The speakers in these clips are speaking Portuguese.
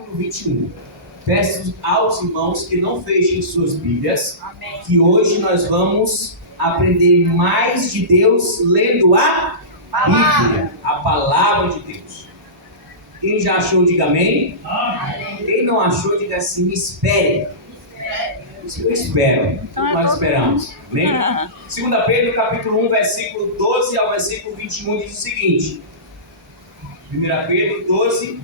versículo 21. Peço aos irmãos que não fechem suas Bíblias. Amém. Que hoje nós vamos aprender mais de Deus lendo a Bíblia, a palavra de Deus. Quem já achou, diga amém. Amém. Quem não achou, diga assim, espere. Isso que eu espero. Nós esperamos. Amém? 2 Pedro, capítulo 1, versículo 12 ao versículo 21 diz o seguinte. 1 Pedro 12,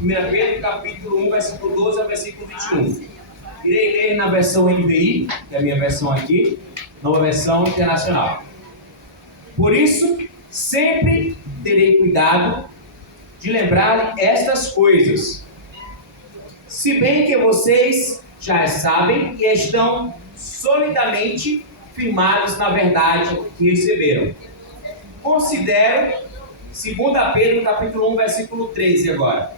1 Pedro, capítulo 1, versículo 12 ao versículo 21. Irei ler na versão NVI, que é a minha versão aqui, nova versão internacional. Por isso, sempre terei cuidado de lembrar estas coisas. Se bem que vocês já sabem e estão solidamente firmados na verdade que receberam. Considero, 2 Pedro, capítulo 1, versículo 13 agora.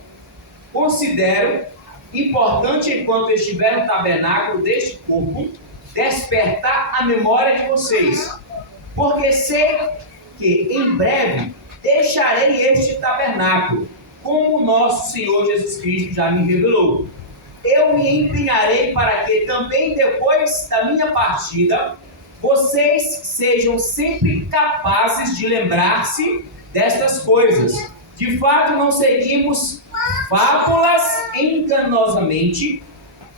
Considero importante, enquanto estiver no tabernáculo deste corpo, despertar a memória de vocês, porque sei que em breve deixarei este tabernáculo, como o nosso Senhor Jesus Cristo já me revelou. Eu me empenharei para que também depois da minha partida, vocês sejam sempre capazes de lembrar-se destas coisas. De fato, não seguimos fábulas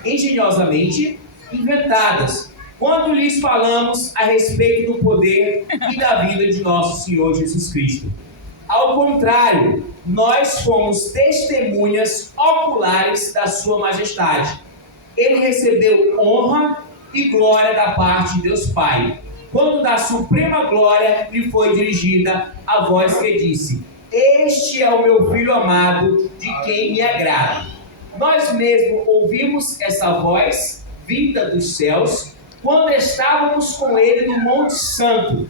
engenhosamente inventadas, quando lhes falamos a respeito do poder e da vida de nosso Senhor Jesus Cristo. Ao contrário, nós fomos testemunhas oculares da sua majestade. Ele recebeu honra e glória da parte de Deus Pai, quando da suprema glória lhe foi dirigida a voz que disse: Este é o meu Filho amado, de quem me agrada. Nós mesmos ouvimos essa voz vinda dos céus, quando estávamos com ele no Monte Santo.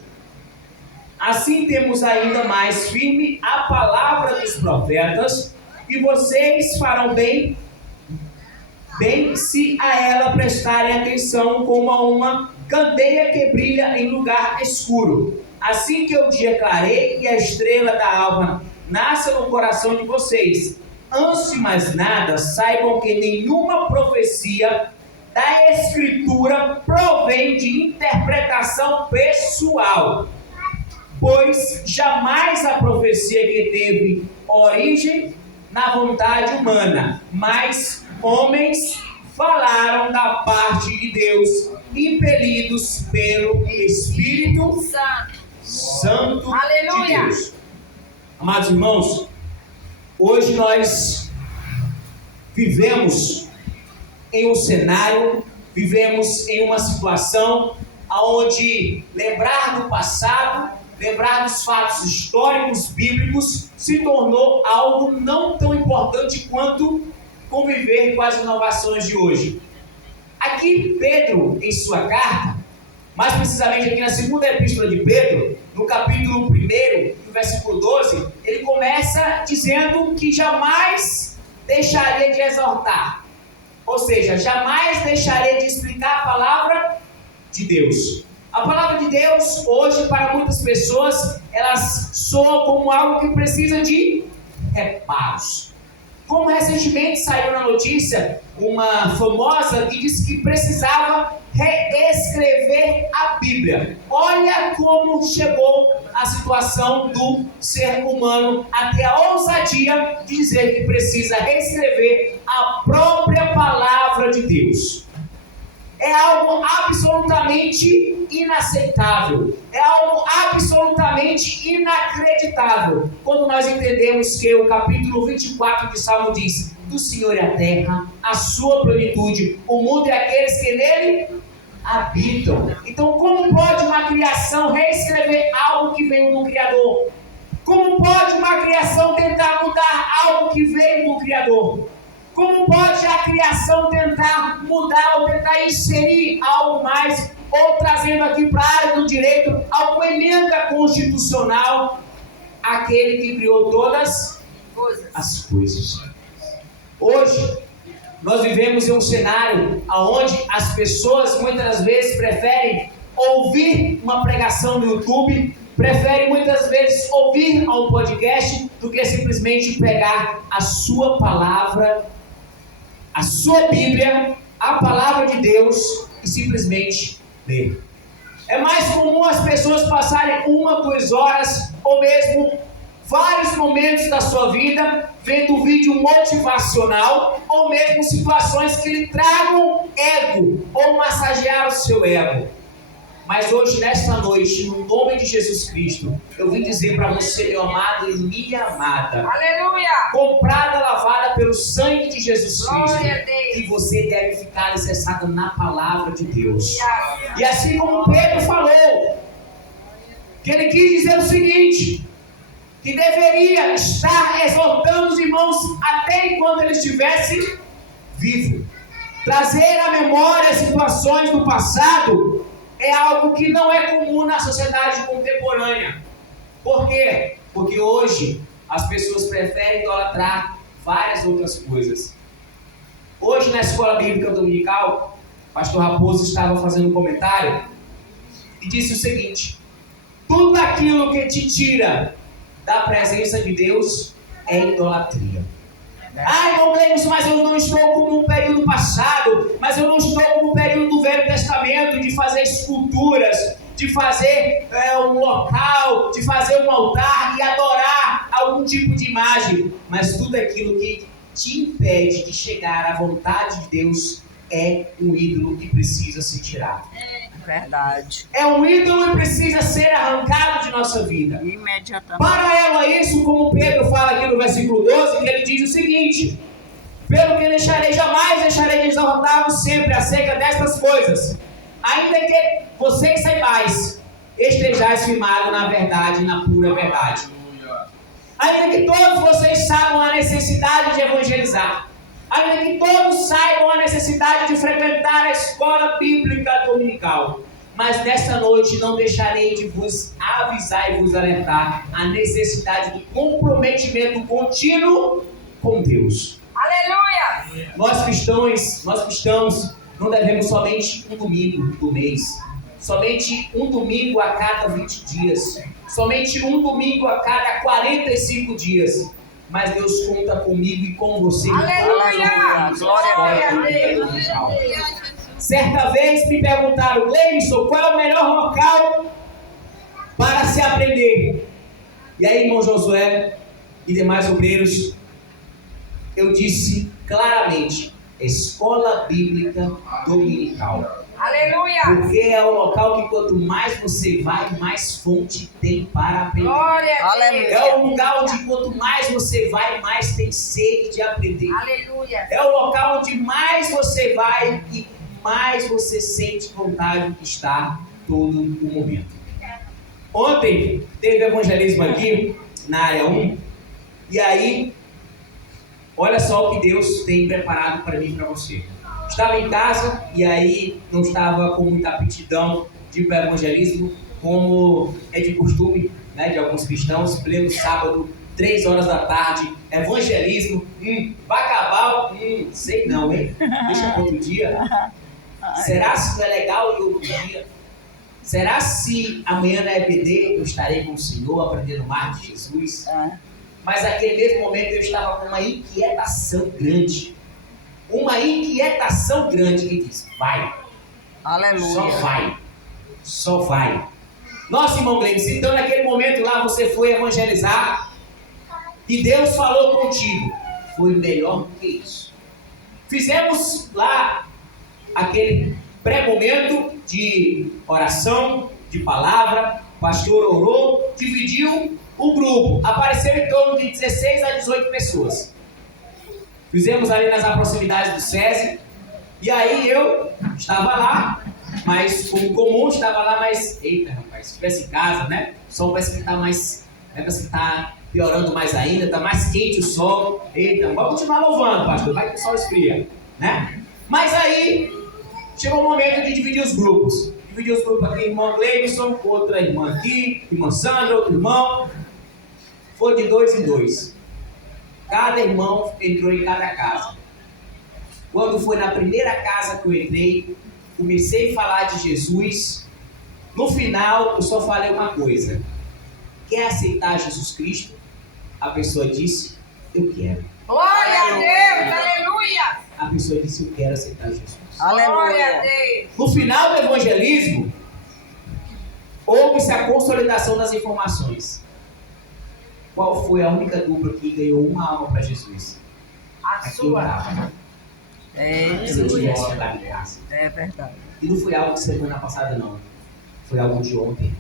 Assim temos ainda mais firme a palavra dos profetas, e vocês farão bem se a ela prestarem atenção, como a uma candeia que brilha em lugar escuro. Assim que o dia clareie e a estrela da alva nasça no coração de vocês. Antes de mais nada, saibam que nenhuma profecia da Escritura provém de interpretação pessoal, pois jamais a profecia que teve origem na vontade humana, mas homens falaram da parte de Deus, impelidos pelo Espírito Santo de Deus. Amados irmãos, hoje nós vivemos em um cenário, vivemos em uma situação onde lembrar do passado, lembrar dos fatos históricos bíblicos se tornou algo não tão importante quanto conviver com as inovações de hoje. Aqui Pedro, em sua carta, mais precisamente aqui na segunda epístola de Pedro, no capítulo 1, no versículo 12, ele começa dizendo que jamais deixaria de exortar, ou seja, jamais deixaria de explicar a palavra de Deus. A palavra de Deus, hoje, para muitas pessoas, elas soam como algo que precisa de reparos. Como recentemente saiu na notícia, uma famosa que disse que precisava reescrever a Bíblia. Olha como chegou a situação do ser humano, até a ousadia de dizer que precisa reescrever a própria palavra de Deus. É algo absolutamente inaceitável, é algo absolutamente inacreditável, quando nós entendemos que o capítulo 24 de Salmo diz: do Senhor é a terra, a sua plenitude, o mundo e aqueles que nele habitam. Então, como pode uma criação reescrever algo que veio do Criador? Como pode uma criação tentar mudar algo que veio do Criador? Como pode a criação tentar mudar ou tentar inserir algo mais, ou trazendo aqui para a área do direito alguma emenda constitucional, aquele que criou todas as coisas? Hoje, nós vivemos em um cenário onde as pessoas muitas vezes preferem ouvir uma pregação no YouTube prefere muitas vezes ouvir um podcast do que simplesmente pegar a sua palavra, a sua Bíblia, a palavra de Deus e simplesmente ler. É mais comum as pessoas passarem 1, 2 horas ou mesmo vários momentos da sua vida vendo um vídeo motivacional ou mesmo situações que lhe tragam ego ou massagear o seu ego. Mas hoje, nesta noite, no nome de Jesus Cristo, eu vim dizer para você, meu amado e minha amada, Aleluia! comprada, lavada pelo sangue de Jesus Cristo, Glória a Deus. que você deve ficar alicerçado na palavra de Deus. Aleluia. E assim como Pedro falou, que ele quis dizer o seguinte, que deveria estar exortando os irmãos até enquanto ele estivesse vivo. Trazer à memória situações do passado é algo que não é comum na sociedade contemporânea. Por quê? Porque hoje as pessoas preferem idolatrar várias outras coisas. Hoje na escola bíblica dominical, o pastor Raposo estava fazendo um comentário e disse o seguinte: tudo aquilo que te tira da presença de Deus é idolatria. Irmão Gleison, mas eu não estou como no período passado, mas eu não estou como no período do Velho Testamento, de fazer esculturas, de fazer um local, de fazer um altar e adorar algum tipo de imagem. Mas tudo aquilo que te impede de chegar à vontade de Deus é um ídolo que precisa se tirar. Verdade. É um ídolo e precisa ser arrancado de nossa vida. Imediatamente. Paralelo a isso, como Pedro fala aqui no versículo 12, que ele diz o seguinte: pelo que jamais deixarei de exortar-vos sempre acerca destas coisas, ainda que vocês saibais, estejais firmados na verdade, na pura verdade. Ainda que todos vocês saibam a necessidade de evangelizar, ainda que todos saibam a necessidade de frequentar a escola bíblica dominical, mas nesta noite não deixarei de vos avisar e vos alertar a necessidade do comprometimento contínuo com Deus. Aleluia! Nós cristãos não devemos somente um domingo do mês, somente um domingo a cada 20 dias, somente um domingo a cada 45 dias. Mas Deus conta comigo e com você. Aleluia! Glória a Deus! Certa vez me perguntaram: Gleison, qual é o melhor local para se aprender? E aí, irmão Josué e demais obreiros, eu disse claramente: escola bíblica dominical. Aleluia! Porque é o local que quanto mais você vai, mais fonte tem para aprender. Glória a Deus! É o lugar onde quanto mais você vai, mais tem sede de aprender. Aleluia! É o local onde mais você vai e mais você sente vontade de estar todo o momento. Ontem teve evangelismo aqui na área 1, e aí, olha só o que Deus tem preparado para mim e para você. Estava em casa e aí não estava com muita aptidão de ir para o evangelismo, como é de costume, né, de alguns cristãos, pleno sábado, 3 horas da tarde, evangelismo, vai acabar, sei não, hein? Deixa para outro dia. Será se não é legal e outro dia? Será se amanhã na EPD eu estarei com o Senhor aprendendo mais de Jesus? Mas naquele mesmo momento eu estava com uma inquietação grande. Uma inquietação grande que diz: vai. Aleluia! Só vai. Só vai. Nossa, irmão Gleison, então naquele momento lá você foi evangelizar e Deus falou contigo. Foi melhor do que isso. Fizemos lá aquele pré-momento de oração, de palavra, o pastor orou, dividiu o grupo, apareceu em torno de 16 a 18 pessoas. Fizemos ali nas proximidades do SESI, e aí eu estava lá, mas como comum estava lá, mas, eita rapaz, se estivesse em casa, né, o sol parece que está mais, parece que está piorando mais ainda, está mais quente o sol, eita, vamos continuar louvando, pastor, vai que o sol esfria, né? Mas aí, chegou o momento de dividir os grupos. Dividi os grupos aqui, irmão Gleison, outra irmã aqui, irmã Sandra, outro irmão. Foi de 2 em 2. Cada irmão entrou em cada casa. Quando foi na primeira casa que eu entrei, comecei a falar de Jesus. No final, eu só falei uma coisa: quer aceitar Jesus Cristo? A pessoa disse, eu quero. Glória a Deus, aleluia. A pessoa disse, eu quero aceitar Jesus. Glória a Deus. No final do evangelismo, houve-se a consolidação das informações. Qual foi a única dupla que ganhou uma alma para Jesus? A sua. Se eu tivesse ficado em casa. É verdade. E não foi algo de semana passada, não. Foi algo de ontem.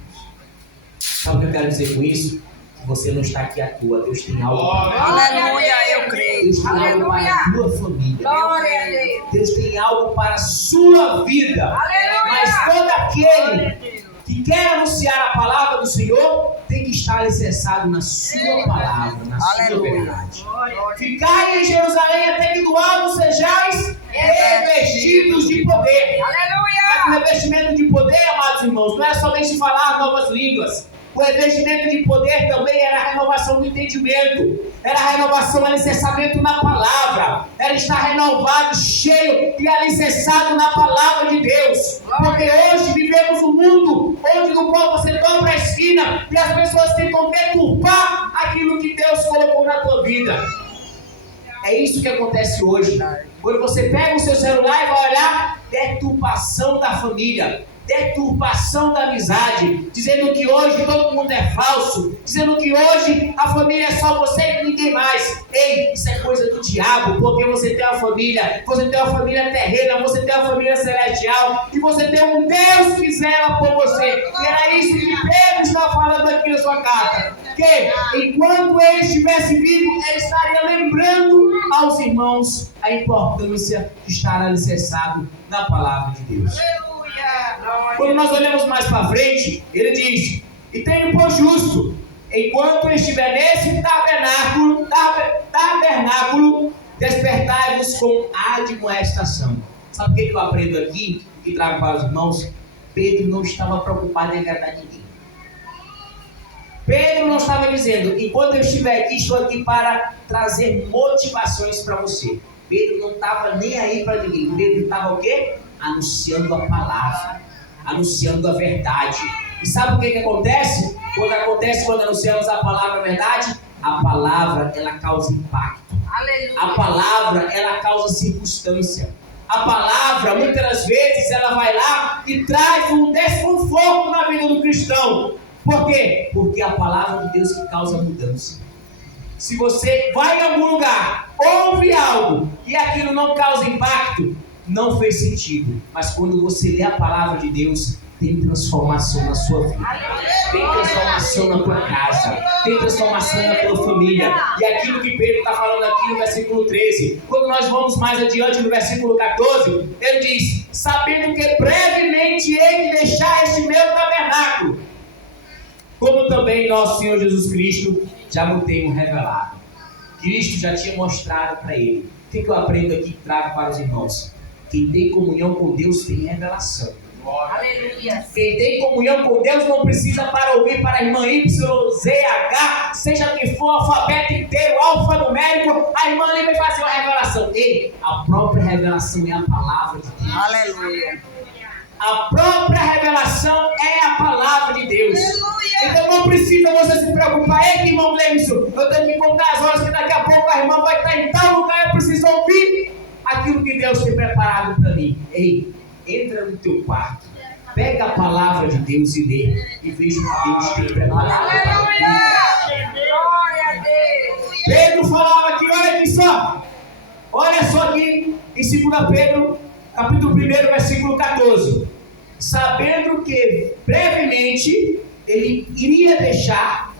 Sabe o que eu quero dizer com isso? Que você não está aqui à toa. Deus tem algo para Aleluia, eu creio. Deus tem algo para a tua família. Glória a Deus. Deus tem algo para a sua vida. Aleluia. Mas todo aquele que quer anunciar a palavra do Senhor tem que estar alicerçado na sua palavra, na sua verdade. Ficai em Jerusalém até que do alto sejais revestidos de poder. Mas o revestimento de poder, amados irmãos, não é somente falar novas línguas. O revestimento de poder também era a renovação do entendimento, era a renovação, alicerçamento na palavra, era estar renovado, cheio e alicerçado na palavra de Deus. Porque hoje vivemos um mundo onde no qual você dobra a esquina e as pessoas tentam deturpar aquilo que Deus colocou na tua vida. É isso que acontece hoje. Quando você pega o seu celular e vai olhar, deturpação da família, deturpação da amizade, dizendo que hoje todo mundo é falso, dizendo que hoje a família é só você e ninguém mais. Ei, isso é coisa do diabo, porque você tem uma família terrena, você tem uma família celestial e você tem um Deus que zela por você. E era isso que Pedro está falando aqui na sua carta, que enquanto ele estivesse vivo, ele estaria lembrando aos irmãos a importância de estar alicerçado na palavra de Deus. Quando nós olhamos mais para frente, ele diz, e tenho por justo, enquanto estiver nesse tabernáculo, despertai-vos com admoestação. Sabe o que eu aprendo aqui, que trago para os irmãos? Pedro não estava preocupado em agradar ninguém. Pedro não estava dizendo, enquanto eu estiver aqui, estou aqui para trazer motivações para você. Pedro não estava nem aí para ninguém. Pedro estava o quê? Anunciando a palavra, anunciando a verdade. E sabe o que acontece? Quando anunciamos a palavra, a verdade, a palavra, ela causa impacto. Aleluia. A palavra, ela causa circunstância. A palavra, muitas das vezes, ela vai lá e traz um desconforto na vida do cristão. Por quê? Porque a palavra de Deus que causa mudança. Se você vai em algum lugar, ouve algo e aquilo não causa impacto, não fez sentido. Mas quando você lê a palavra de Deus, tem transformação na sua vida, tem transformação na tua casa, tem transformação na tua família. E aquilo que Pedro está falando aqui no versículo 13, quando nós vamos mais adiante no versículo 14, ele diz, sabendo que brevemente hei de deixar este meu tabernáculo, como também nosso Senhor Jesus Cristo já me tem revelado. Cristo já tinha mostrado para ele. O que eu aprendo aqui e trago para os irmãos? Quem tem comunhão com Deus tem revelação. Aleluia. Quem tem comunhão com Deus não precisa para ouvir para a irmã Y, Z, H, seja que for o alfabeto inteiro, alfanumérico, a irmã nem vai fazer uma revelação. Ei, a própria revelação é a palavra de Deus. Aleluia. A própria revelação é a palavra de Deus. Aleluia. Então não precisa você se preocupar. Ei, irmão Gleison, eu tenho que contar as horas que daqui a pouco a irmã vai estar em tal lugar, eu preciso ouvir aquilo que Deus tem preparado para mim. Ei, entra no teu quarto, pega a palavra de Deus e lê, e veja o que Deus tem preparado para ti. Glória a Deus. Pedro falava aqui, olha só aqui em 2 Pedro, capítulo 1, versículo 14. Sabendo que brevemente ele iria deixar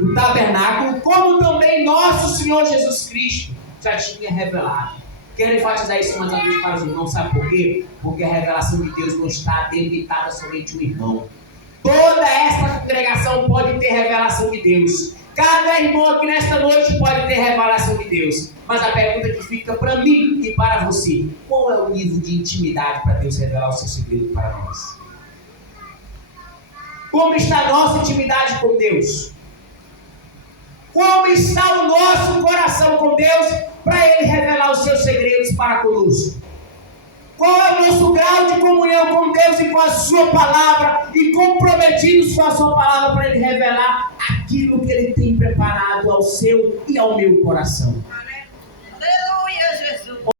o tabernáculo, como também nosso Senhor Jesus Cristo já tinha revelado. Quero enfatizar isso mais uma vez para os irmãos, sabe por quê? Porque a revelação de Deus não está delimitada somente ao irmão. Toda esta congregação pode ter revelação de Deus. Cada irmão aqui nesta noite pode ter revelação de Deus. Mas a pergunta que fica para mim e para você, qual é o nível de intimidade para Deus revelar o seu segredo para nós? Como está a nossa intimidade com Deus? Como está o nosso coração com Deus para Ele revelar os seus segredos para conosco? Qual é o nosso grau de comunhão com Deus e com a sua palavra, e comprometidos com a sua palavra para Ele revelar aquilo que Ele tem preparado ao seu e ao meu coração.